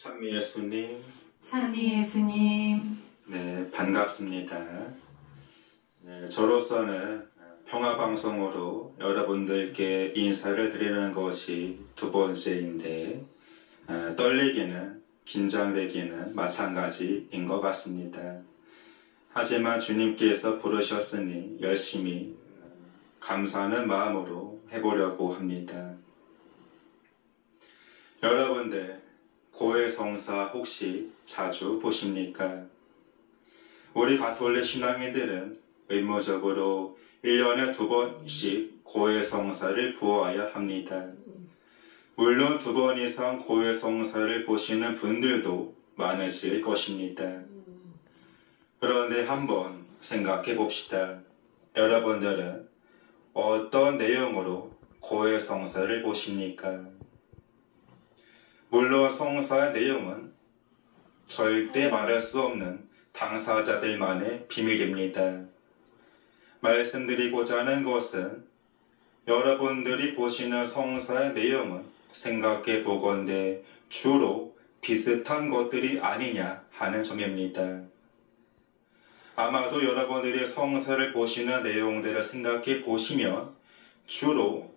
찬미 예수님. 찬미 예수님. 네, 반갑습니다. 네, 저로서는 평화방송으로 여러분들께 인사를 드리는 것이 두 번째인데 떨리기는 긴장되기는 마찬가지인 것 같습니다. 하지만 주님께서 부르셨으니 열심히 감사하는 마음으로 해보려고 합니다. 여러분들 고해성사 혹시 자주 보십니까? 우리 가톨릭 신앙인들은 의무적으로 1년에 2번씩 고해성사를 보아야 합니다. 물론 2번 이상 고해성사를 보시는 분들도 많으실 것입니다. 그런데 한번 생각해 봅시다. 여러분들은 어떤 내용으로 고해성사를 보십니까? 물론 성사의 내용은 절대 말할 수 없는 당사자들만의 비밀입니다. 말씀드리고자 하는 것은 여러분들이 보시는 성사의 내용은 생각해 보건대 주로 비슷한 것들이 아니냐 하는 점입니다. 아마도 여러분들이 성사를 보시는 내용들을 생각해 보시면 주로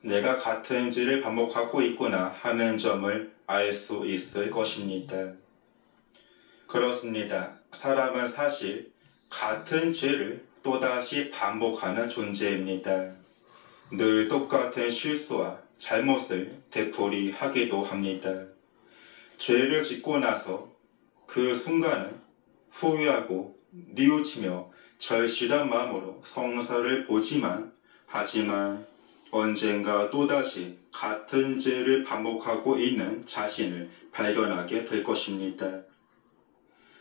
내가 같은 죄를 반복하고 있구나 하는 점을 알 수 있을 것입니다. 그렇습니다. 사람은 사실 같은 죄를 또다시 반복하는 존재입니다. 늘 똑같은 실수와 잘못을 되풀이하기도 합니다. 죄를 짓고 나서 그 순간은 후회하고 뉘우치며 절실한 마음으로 성사를 보지만 하지만 언젠가 또다시 같은 죄를 반복하고 있는 자신을 발견하게 될 것입니다.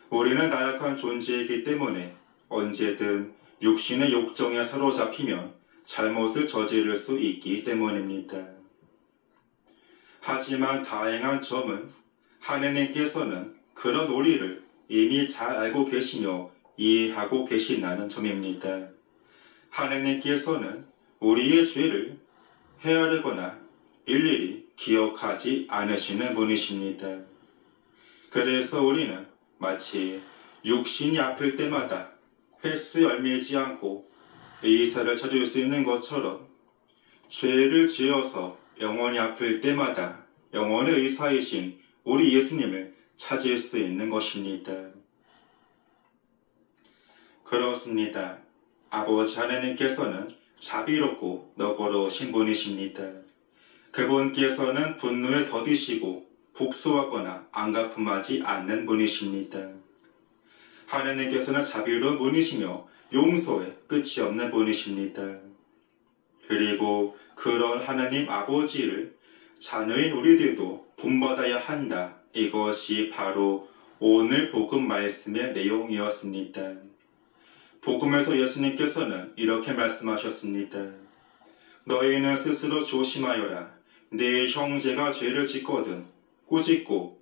우리는 나약한 존재이기 때문에 언제든 육신의 욕정에 사로잡히면 잘못을 저지를 수 있기 때문입니다. 하지만 다행한 점은 하느님께서는 그런 우리를 이미 잘 알고 계시며 이해하고 계신다는 점입니다. 하느님께서는 우리의 죄를 헤아리거나 일일이 기억하지 않으시는 분이십니다. 그래서 우리는 마치 육신이 아플 때마다 횟수에 얽매이지 않고 의사를 찾을 수 있는 것처럼 죄를 지어서 영원히 아플 때마다 영원의 의사이신 우리 예수님을 찾을 수 있는 것입니다. 그렇습니다. 아버지 하나님께서는 자비롭고 너그러우신 분이십니다. 그분께서는 분노에 더디시고 복수하거나 안갚음하지 않는 분이십니다. 하느님께서는 자비로운 분이시며 용서에 끝이 없는 분이십니다. 그리고 그런 하느님 아버지를 자녀인 우리들도 본받아야 한다. 이것이 바로 오늘 복음 말씀의 내용이었습니다. 복음에서 예수님께서는 이렇게 말씀하셨습니다. 너희는 스스로 조심하여라. 네 형제가 죄를 짓거든 꾸짖고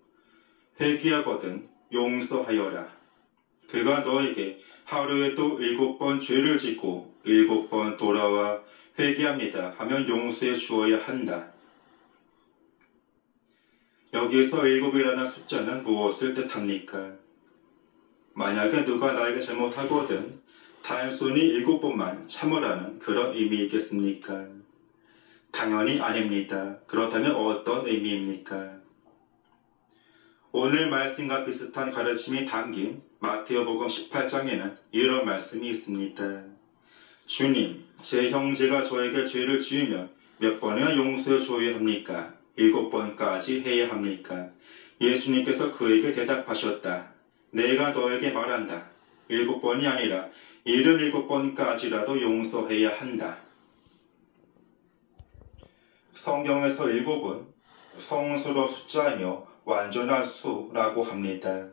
회개하거든 용서하여라. 그가 너에게 하루에도 7번 죄를 짓고 7번 돌아와 회개합니다 하면 용서해 주어야 한다. 여기서 7이라는 숫자는 무엇을 뜻합니까? 만약에 누가 나에게 잘못하거든 단순히 7번만 참으라는 그런 의미이겠습니까? 당연히 아닙니다. 그렇다면 어떤 의미입니까? 오늘 말씀과 비슷한 가르침이 담긴 마태복음 18장에는 이런 말씀이 있습니다. 주님, 제 형제가 저에게 죄를 지으면 몇 번이나 용서해 줘야 합니까? 7번까지 해야 합니까? 예수님께서 그에게 대답하셨다. 내가 너에게 말한다. 7번이 아니라 77번까지라도 용서해야 한다. 성경에서 7은 성수로 숫자이며 완전한 수라고 합니다.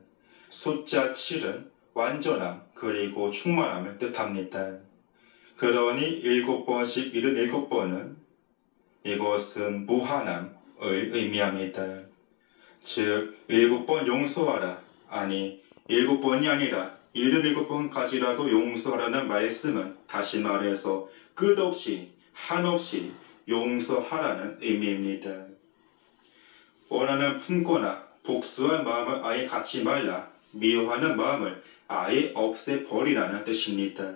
숫자 7은 완전함 그리고 충만함을 뜻합니다. 그러니 7번씩 77번은 이것은 무한함을 의미합니다. 즉 7번 용서하라. 아니 7번이 아니라 77번까지라도 용서하라는 말씀은 다시 말해서 끝없이 한없이 용서하라는 의미입니다. 원하는 품거나 복수할 마음을 아예 갖지 말라. 미워하는 마음을 아예 없애버리라는 뜻입니다.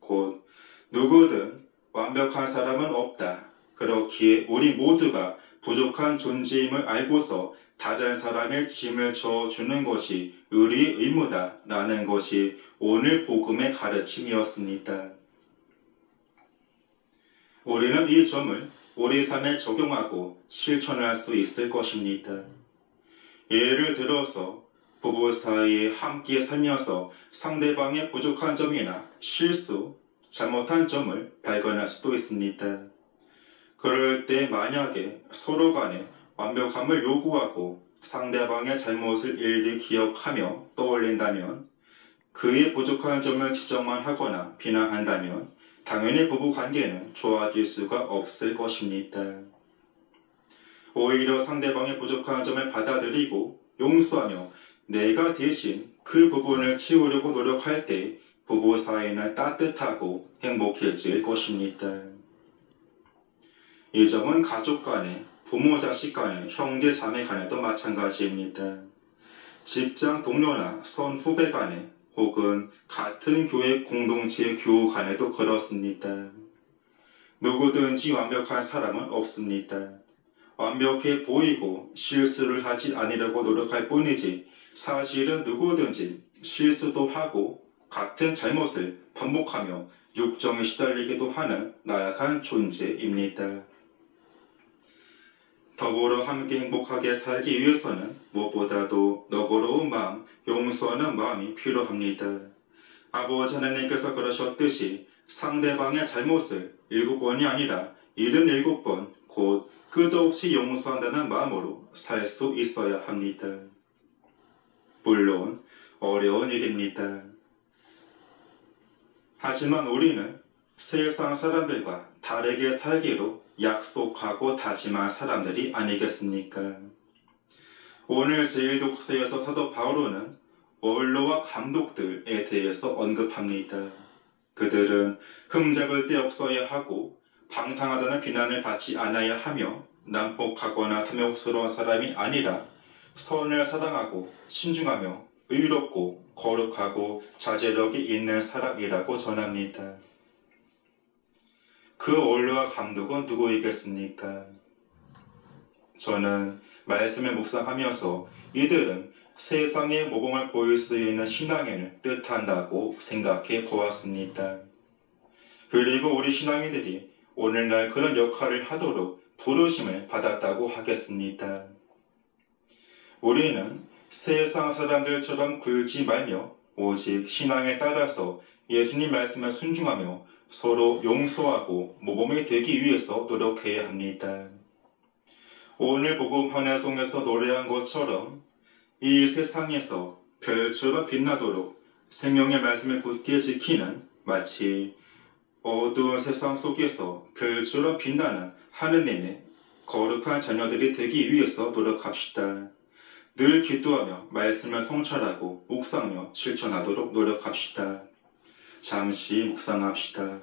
곧 누구든 완벽한 사람은 없다. 그렇기에 우리 모두가 부족한 존재임을 알고서 다른 사람의 짐을 져주는 것이 우리의 의무다라는 것이 오늘 복음의 가르침이었습니다. 우리는 이 점을 우리 삶에 적용하고 실천할 수 있을 것입니다. 예를 들어서 부부 사이에 함께 살면서 상대방의 부족한 점이나 실수, 잘못한 점을 발견할 수도 있습니다. 그럴 때 만약에 서로 간에 완벽함을 요구하고 상대방의 잘못을 일일이 기억하며 떠올린다면, 그의 부족한 점을 지적만 하거나 비난한다면 당연히 부부 관계는 좋아질 수가 없을 것입니다. 오히려 상대방의 부족한 점을 받아들이고 용서하며 내가 대신 그 부분을 채우려고 노력할 때 부부 사이는 따뜻하고 행복해질 것입니다. 이 점은 가족 간에, 부모 자식 간에, 형제 자매 간에도 마찬가지입니다. 직장 동료나 선후배 간에, 혹은 같은 교회 공동체 교우 간에도 그렇습니다. 누구든지 완벽한 사람은 없습니다. 완벽해 보이고 실수를 하지 않으려고 노력할 뿐이지 사실은 누구든지 실수도 하고 같은 잘못을 반복하며 육정에 시달리기도 하는 나약한 존재입니다. 더불어 함께 행복하게 살기 위해서는 무엇보다도 너그러운 마음, 용서하는 마음이 필요합니다. 아버지 하나님께서 그러셨듯이 상대방의 잘못을 7번이 아니라 77번 곧 끝없이 용서한다는 마음으로 살 수 있어야 합니다. 물론 어려운 일입니다. 하지만 우리는 세상 사람들과 다르게 살기로 약속하고 다짐한 사람들이 아니겠습니까? 오늘 제1독서에서 사도 바오로는 원로와 감독들에 대해서 언급합니다. 그들은 흠잡을 데 없어야 하고 방탕하다는 비난을 받지 않아야 하며 난폭하거나 탐욕스러운 사람이 아니라 선을 사랑하고 신중하며 의롭고 거룩하고 자제력이 있는 사람이라고 전합니다. 그 원로와 감독은 누구이겠습니까? 저는 말씀을 묵상하면서 이들은 세상의 모범을 보일 수 있는 신앙인을 뜻한다고 생각해 보았습니다. 그리고 우리 신앙인들이 오늘날 그런 역할을 하도록 부르심을 받았다고 하겠습니다. 우리는 세상 사람들처럼 굴지 말며 오직 신앙에 따라서 예수님 말씀에 순종하며 서로 용서하고 모범이 되기 위해서 노력해야 합니다. 오늘 복음 환혜송에서 노래한 것처럼 이 세상에서 별처럼 빛나도록 생명의 말씀을 굳게 지키는 마치 어두운 세상 속에서 별처럼 빛나는 하느님의 거룩한 자녀들이 되기 위해서 노력합시다. 늘 기도하며 말씀을 성찰하고 묵상하며 실천하도록 노력합시다. 잠시 묵상합시다.